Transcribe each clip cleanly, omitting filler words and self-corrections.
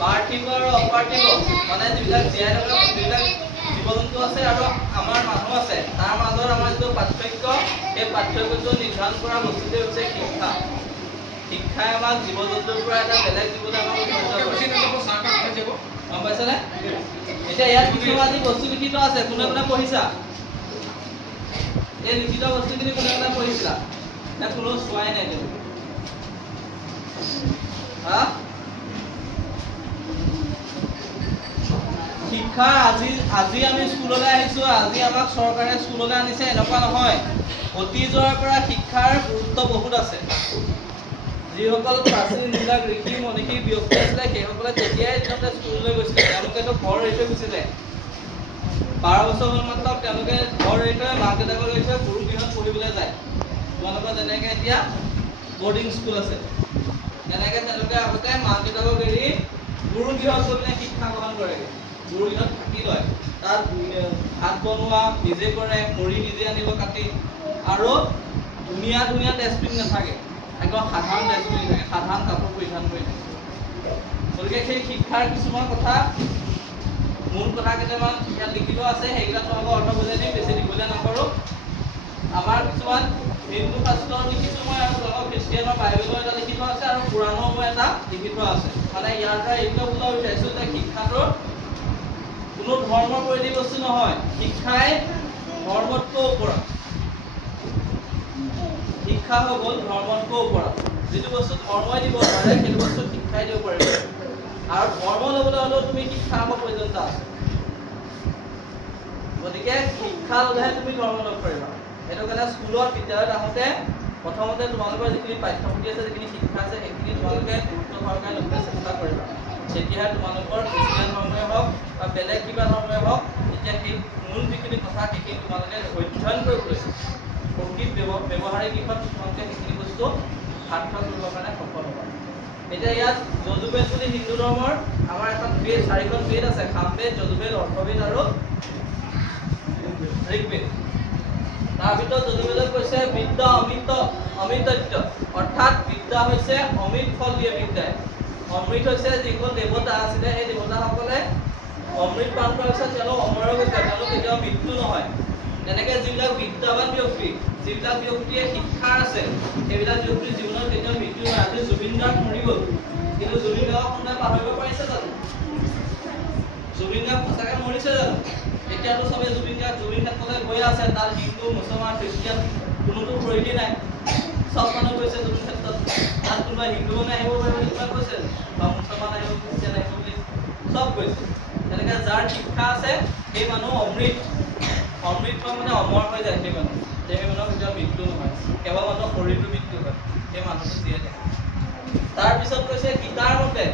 পাৰ্থিব আৰু অপাৰ্থিব মানে যিবিলাক জীয়াই থকা যিবিলাক জীৱ-জন্তু আছে আৰু আমাৰ মানুহ আছে তাৰ মাজত আমাৰ যিটো পাৰ্থক্য সেই পাৰ্থক্যটো নিৰ্ধাৰণ কৰা বস্তুটোৱে হৈছে শিক্ষা। শিক্ষাই আমাক জীৱ-জন্তুৰ পৰা এটা বেলেগ জীৱলৈ আমাক গম পাইছানে? এতিয়া ইয়াত কিছুমান আজি বস্তু লিখিত আছে, কোনে কোনে পঢ়িছা? এই লিখিত বস্তুখিনি কোনে কোনে পঢ়িছিলা? নে কোনো চোৱাই নাই তুমি? হা? শিক্ষা আজি আমি স্কুললৈ আহিছো, আজি আমাক চৰকাৰে স্কুললৈ আনিছে এনেকুৱা নহয়। অতীজৰ পৰা শিক্ষাৰ গুৰুত্ব বহুত আছে। যিসকল প্ৰাচীন যিবিলাক ঋষি মনীষী ব্যক্তি আছিলে সেইসকলে তেতিয়াই দিনতে স্কুললৈ গৈছিলে। তেওঁলোকেতো ঘৰ এৰি থৈ গৈছিলে। 12 বছৰ হ'ল মাত্ৰ তেওঁলোকে ঘৰ এৰি থৈ মাক দেউতাকক এৰি থৈ গুৰু গৃহত পঢ়িবলৈ যায়। তোমালোকৰ যেনেকৈ এতিয়া বৰ্ডিং স্কুল আছে তেনেকৈ তেওঁলোকে আগতে মাক দেউতাকক এৰি গুৰু গৃহত গৈ পিনে শিক্ষা গ্ৰহণ কৰে। গুৰু গৃহত থাকি লয়, তাত ভাত বনোৱা নিজে কৰে, খৰি নিজে আনিব কাটি, আৰু ধুনীয়া ধুনীয়া ড্ৰেছ পিন্ধি নাথাকে, একদম সাধাৰণ ড্ৰেছ পিন্ধি থাকে, সাধাৰণ কাপোৰ পৰিধান কৰি থাকে। গতিকে সেই শিক্ষাৰ কিছুমান কথা, মূল কথা কেইটামান ইয়াত লিখিত আছে, সেইকেইটা তোমালোকক অৰ্থ বুজাই দিম, বেছি দীঘলীয়া নকৰোঁ। আমাৰ কিছুমান হিন্দু শাস্ত্ৰত লিখিছোঁ মই, আৰু তোমালোকৰ খ্ৰীষ্টিয়ানৰ বাইবেলৰ এটা লিখিত আছে, আৰু পুৰাণৰ মই এটা লিখিত আছে। মানে ইয়াৰ দ্বাৰা এইটোৱে বুজাব বিচাৰিছোঁ যে শিক্ষাটো কোনো ধৰ্মৰ পৰিধি বস্তু নহয়। শিক্ষাই ধৰ্মতকৈ ওপৰত। শিক্ষা হৈ গ'ল ধৰ্মতকৈ ওপৰত। যিটো বস্তু ধৰ্মই দিব নোৱাৰে সেইটো বস্তু শিক্ষাই দিব পাৰিব। আৰু ধৰ্ম ল'বলৈ হ'লেও তুমি শিক্ষা হ'ব প্ৰয়োজনীয়তা আছে। গতিকে শিক্ষা ল'লেহে তুমি ধৰ্ম ল'ব পাৰিবা। সেইটো কাৰণে স্কুলত বিদ্যালয়ত আহোঁতে প্ৰথমতে তোমালোকৰ যিখিনি পাঠ্যপুথি আছে, যিখিনি শিক্ষা আছে, সেইখিনি তোমালোকে গুৰুত্ব সহকাৰে ল'বলৈ চেষ্টা কৰিবা। তেতিয়াহে তোমালোকৰ খ্ৰীষ্টিয়ান ধৰ্মই হওক বা বেলেগ কিবা ধৰ্মই হওক, তেতিয়া সেই মূল যিখিনি কথা সেইখিনি তোমালোকে অধ্যয়ন কৰিবলৈ প্ৰকৃত ব্যৱহাৰিক দিশত তোমালোকে সেইখিনি বস্তু সাৰ্থক কৰিবৰ কাৰণে সফল হ'বা। এতিয়া ইয়াত যজুৰ্বেদ বুলি হিন্দু ধৰ্মৰ আমাৰ এখন বেদ, 4খন বেদ আছে, সামবেদ, যজুৰ্বেদ, অৰ্থবেদ আৰু ঋগ্বেদ। তাৰ ভিতৰত যজুৰ্বেদত কৈছে বিদ্যা অমৃতত্ব, অৰ্থাৎ বিদ্যা হৈছে অমৃত ফল দিয়ে বিদ্যাই। অমৃত হৈছে যিসকল দেৱতা আছিলে, সেই দেৱতাসকলে অমৃত পান কৰাৰ পিছত তেওঁলোক অমৰ হৈ গৈছে, তেওঁলোক কেতিয়াও মৃত্যু নহয়। তেনেকৈ যিবিলাক বিদ্যাৱান ব্যক্তি, যিবিলাক ব্যক্তিয়ে শিক্ষা আছে, সেইবিলাক ব্যক্তিৰ জীৱনত কেতিয়াও মৃত্যু নহয়। আজি জুবিন গাৰ্গ মৰি গ'ল, কিন্তু জুবিন গাৰ্গক কোনোবাই পাহৰিব পাৰিছে জানো? জুবিন গাৰ্গ সঁচাকৈ মৰিছে জানো? এতিয়াতো চবেই জুবিন ক্ষেত্ৰলৈ গৈ আছে, তাত হিন্দু, মুছলমান, খ্ৰীষ্টিয়ান কোনোতো পৰিধি নাই, চব মানুহ গৈছে জুবিন ক্ষেত্ৰত। তাত কোনোবা হিন্দু মানে আহিব পাৰিব বুলি কোনোবাই কৈছে, বা মুছলমান আহিব, খ্ৰীষ্টিয়ান আহিব বুলি চব গৈছে। তেনেকৈ যাৰ শিক্ষা আছে সেই মানুহ অমৃত মানে অমৰ হৈ যায়। সেই মানুহৰ কেতিয়াও মৃত্যু নহয়, কেৱল মানুহৰ শৰীৰটো মৃত্যু হয়, সেই মানুহটো জীয়াই থাকে। তাৰপিছত কৈছে গীতাৰ মতে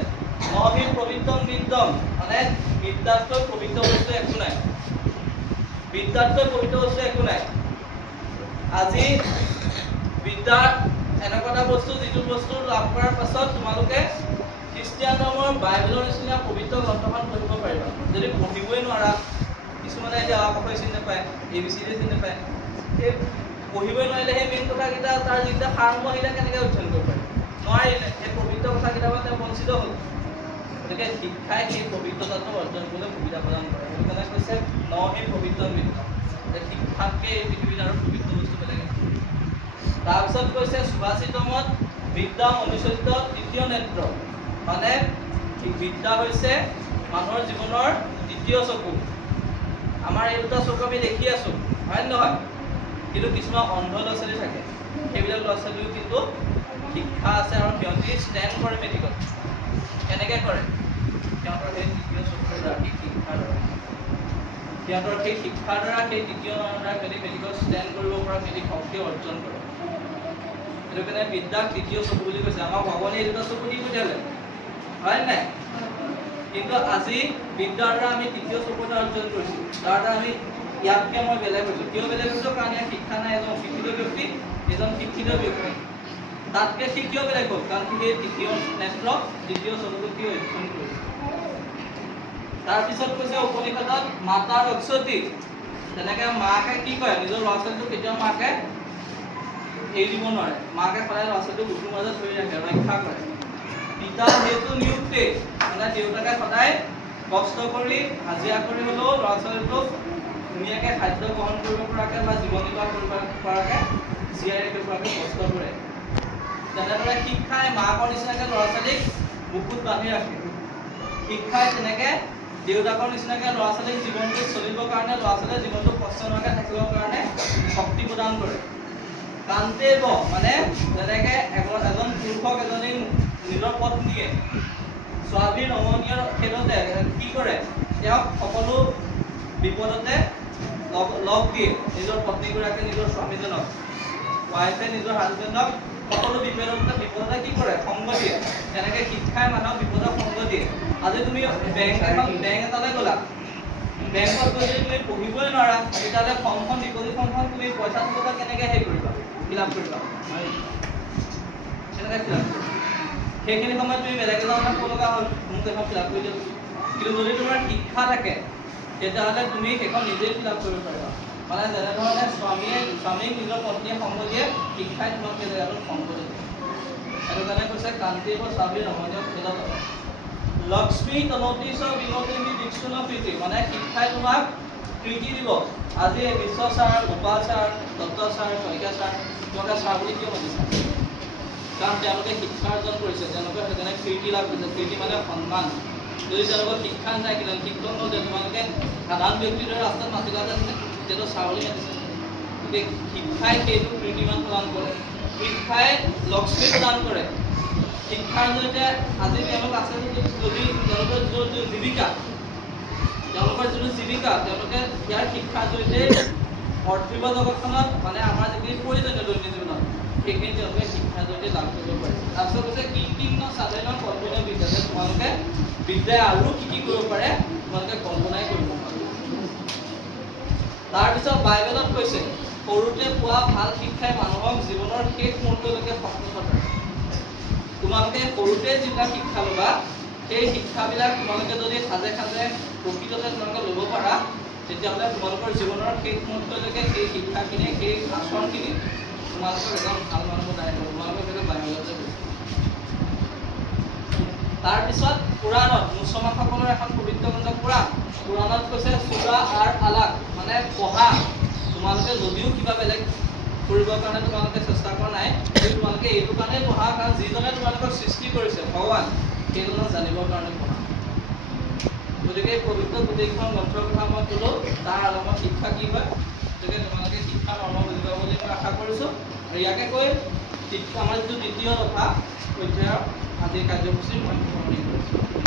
নহি পবিত্ৰম বিদ্যম, মানে বিদ্যাতকৈ পবিত্ৰ বস্তু একো নাই। বিদ্যাতকৈ পবিত্ৰ বস্তু একো নাই। আজি বিদ্যা এনেকুৱা এটা বস্তু যিটো বস্তু লাভ কৰাৰ পাছত তোমালোকে খ্ৰীষ্টিয়ান ধৰ্মৰ বাইবেলৰ নিচিনা পবিত্ৰ গ্ৰন্থখন পঢ়িব পাৰিবা। যদি পঢ়িবই নোৱাৰা, কিছুমানে এতিয়া আখৰ চিনি নাপায়, ABCD চিনি নাপায়, সেই পঢ়িবই নোৱাৰিলে সেই মেইন কথাকেইটা, তাৰ যিকেইটা সাৰমৰ্ম সেইকেইটা কেনেকৈ অধ্যয়ন কৰিব পাৰিব? নোৱাৰিলে। সেই পবিত্ৰ কথাকেইটাৰ তেওঁ বঞ্চিত হ'ল। গতিকে শিক্ষাই সেই পবিত্ৰতাটো অৰ্জন কৰিবলৈ সুবিধা প্ৰদান কৰে। সেইটো কাৰণে কৈছে নহি পবিত্ৰ বিদ্যা, যে শিক্ষাতকৈ এই পৃথিৱীত আৰু পবিত্ৰ বস্তু বেলেগ আছে। তাৰপিছত কৈছে সুভাষিতমত বিদ্যা মনুষ্যত্ব তৃতীয় নেত্ৰ, মানে বিদ্যা হৈছে মানুহৰ জীৱনৰ দ্বিতীয় চকু। আমাৰ এই দুটা চকু আমি দেখি আছোঁ, হয় নহয়? কিন্তু কিছুমান অন্ধ ল'ৰা ছোৱালী থাকে, সেইবিলাক ল'ৰা ছোৱালীও কিন্তু শিক্ষা আছে, আৰু সিহঁতি ষ্টেণ্ড কৰে মেট্ৰিকত। কেনেকৈ কৰে? সিহঁতৰ সেই তৃতীয় চকুৰ দ্বাৰা, সেই শিক্ষাৰ দ্বাৰা, সিহঁতৰ সেই শিক্ষাৰ দ্বাৰা, সেই তৃতীয় নয়নৰ দ্বাৰা সিহঁতি মেট্ৰিকত ষ্টেণ্ড কৰিব পৰা সিহঁতি শক্তি অৰ্জন কৰে। সেইটো কাৰণে বিদ্যাক তৃতীয় চকু বুলি কৈছে। আমাৰ ভগৱানে এই দুটা চকু দি পঠিয়ালে, হয় নাই? কিন্তু আজি বিদ্যাৰ দ্বাৰা আমি তৃতীয় চকুত অৰ্জন কৰিছোঁ। তাৰ দ্বাৰা আমি ইয়াতকৈ মই বেলেগ হৈছোঁ। কিয় বেলেগ হৈছোঁ? কাৰণ ইয়াত শিক্ষা নাই। এজন শিক্ষিত ব্যক্তি, এজন শিক্ষিত ব্যক্তি, তাতকৈ সি কিয় বেলেগ হ'ল? কাৰণ সি সেই তৃতীয় নেত্ৰ, তৃতীয় চকুটো সি অধ্যয়ন কৰিছে। তাৰপিছত কৈছে উপনিষদত মাতা ৰক্ষতি, তেনেকৈ মাকে কি কয়? নিজৰ ল'ৰা ছোৱালীটোক কেতিয়াও মাকে এৰি দিব নোৱাৰে। মাকে সদায় ল'ৰা ছোৱালীটোক বুকুৰ মাজত ধৰি ৰাখে, ৰক্ষা কৰে। পিতা হেতু নিযুক্তে, মানে মানে দেউতাকে সদায় কষ্ট কৰি হাজিৰা কৰি হ'লেও ল'ৰা ছোৱালীটোক ধুনীয়াকৈ খাদ্য গ্ৰহণ কৰিব পৰাকৈ বা জীৱন নিৰ্বাহ কৰিব পৰাকৈ জীয়াই ৰাখিব পৰাকৈ কষ্ট কৰে। তেনেদৰে শিক্ষাই মাকৰ নিচিনাকৈ ল'ৰা ছোৱালীক বুকুত বান্ধি ৰাখে। শিক্ষাই তেনেকৈ দেউতাকৰ নিচিনাকৈ ল'ৰা ছোৱালীক জীৱনটো চলিবৰ কাৰণে, ল'ৰা ছোৱালীয়ে জীৱনটো কষ্ট নোহোৱাকৈ থাকিবৰ কাৰণে শক্তি প্ৰদান কৰে। কান্তেব মানে যেনেকৈ এজন পুৰুষক এজনী নিজৰ পত্নীয়ে স্বামীৰ নমনীয় ক্ষেত্ৰতে কি কৰে, তেওঁক সকলো বিপদতে লগ দিয়ে। নিজৰ পত্নীগৰাকীয়ে নিজৰ স্বামীজনক, ৱাইফে নিজৰ হাজবেণ্ডক সকলো বিপদতে কি কৰে, সংগ দিয়ে। তেনেকৈ শিক্ষাই মানুহক বিপদত সংগ দিয়ে। আজি তুমি বেংক এটালৈ গ'লা, বেংকত গৈ যদি তুমি পঢ়িবই নোৱাৰা, তেতিয়াহ'লে ফৰ্মখন, ডিপজিট ফৰ্মখন তুমি পইচা থ'বলৈ কেনেকৈ ফিল আপ কৰিবা? কেনেকৈ ফিল আপ কৰিবা? সেইখিনি সময়ত তুমি বেলেগ এজনক ক'ব লগা হ'ল, মোক এখন ফিল আপ কৰি দিয়ক। কিন্তু যদি তোমাৰ শিক্ষা থাকে তেতিয়াহ'লে তুমি সেইখন নিজেই ফিল আপ কৰিব পাৰিবা। মানে যেনেধৰণে স্বামীক নিজৰ পত্নীয়ে সংগ দিয়ে, শিক্ষাই তোমাক সেই জেগাটোত সংগ দিয়ে। সেইটো কাৰণে কৈছে কান্তিব স্বামীৰ নমনীয় খেলত লক্ষ্মী তনতীশ বিনতী দীক্ষণ প্ৰীতি, মানে শিক্ষাই তোমাক প্ৰীতি দিব। আজি Biswa sir, Gopal sir, Dutta sir, Saikia sir, তোমালোকে ছাৰ বুলি কিয় মাতিছা? কাৰণ তেওঁলোকে শিক্ষা অৰ্জন কৰিছে, তেওঁলোকে সেইকাৰণে প্ৰীতি লাভ কৰিছে। প্ৰীতি মানে সন্মান। যদি তেওঁলোকৰ শিক্ষা নাথাকিলে, শিক্ষক নহ'লে তোমালোকে সাধাৰণ ব্যক্তিৰ দৰে ৰাস্তাত মাতিলাহেঁতেন, তেতিয়াতো ছাৰ বুলি মাতিছে। গতিকে শিক্ষাই সেইটো প্ৰীতিমান প্ৰদান কৰে। শিক্ষাই লক্ষ্মী প্ৰদান কৰে। শিক্ষাৰ জৰিয়তে আজি তেওঁলোক আছে যদি তেওঁলোকৰ যিটো জীৱিকা, তেওঁলোকে ইয়াৰ শিক্ষাৰ জৰিয়তে অৰ্থিব জগতখনত মানে আমাৰ যিখিনি প্ৰয়োজনীয় দৈনিক জীৱনত সেইখিনি তেওঁলোকে শিক্ষাৰ জৰিয়তে লাভ কৰিব পাৰে। তাৰপিছত কৈছে কৃত্ৰিম স্বাধীন কল্পনীয় বিদ্যা, যে তোমালোকে বিদ্যাই আৰু কি কৰিব পাৰে তোমালোকে কল্পনাই কৰিব পাৰে। তাৰপিছত বাইবেলত কৈছে সৰুতে পোৱা ভাল শিক্ষাই মানুহক জীৱনৰ শেষ মুহূৰ্তলৈকে সফল কৰে। তোমালোকে সৰুতে যিবিলাক শিক্ষা ল'বা, সেই শিক্ষাবিলাক তোমালোকে যদি সাজে প্ৰকৃততে তোমালোকে ল'ব পাৰা, তেতিয়াহ'লে তোমালোকৰ জীৱনৰ শেষ মুহূৰ্তলৈকে সেই শিক্ষাখিনি, সেই আচৰণখিনি তোমালোকৰ এজন ভাল মানুহ বনাই দিব। তোমালোকৰ সেইটো বাইবেলতে কৈছে। তাৰপিছত পুৰাণত, মুছলমানসকলৰ এখন পবিত্ৰ গ্ৰন্থ পুৰাণত কৈছে চূৰা আৰ আলাক, মানে পঢ়া। তোমালোকে যদিও কিবা বেলেগ কৰিবৰ কাৰণে তোমালোকে চেষ্টা কৰা নাই, কিন্তু তোমালোকে এইটো কাৰণেই পঢ়া, কাৰণ যিজনে তোমালোকক সৃষ্টি কৰিছে ভগৱান, সেইজনক জানিবৰ কাৰণে পঢ়া। গতিকে এই পবিত্ৰ গোটেইখন গ্ৰন্থৰ কথা মই ক'লোঁ, তাৰ আলমত শিক্ষা কি হয়, গতিকে তোমালোকে শিক্ষাৰ মৰ্ম বুজিব বুলি মই আশা কৰিছোঁ। আৰু ইয়াকে কৈ আমাৰ যিটো দ্বিতীয় দফা অধ্যায়ৰ আজিৰ কাৰ্যসূচী মই সামৰণি কৰিছোঁ।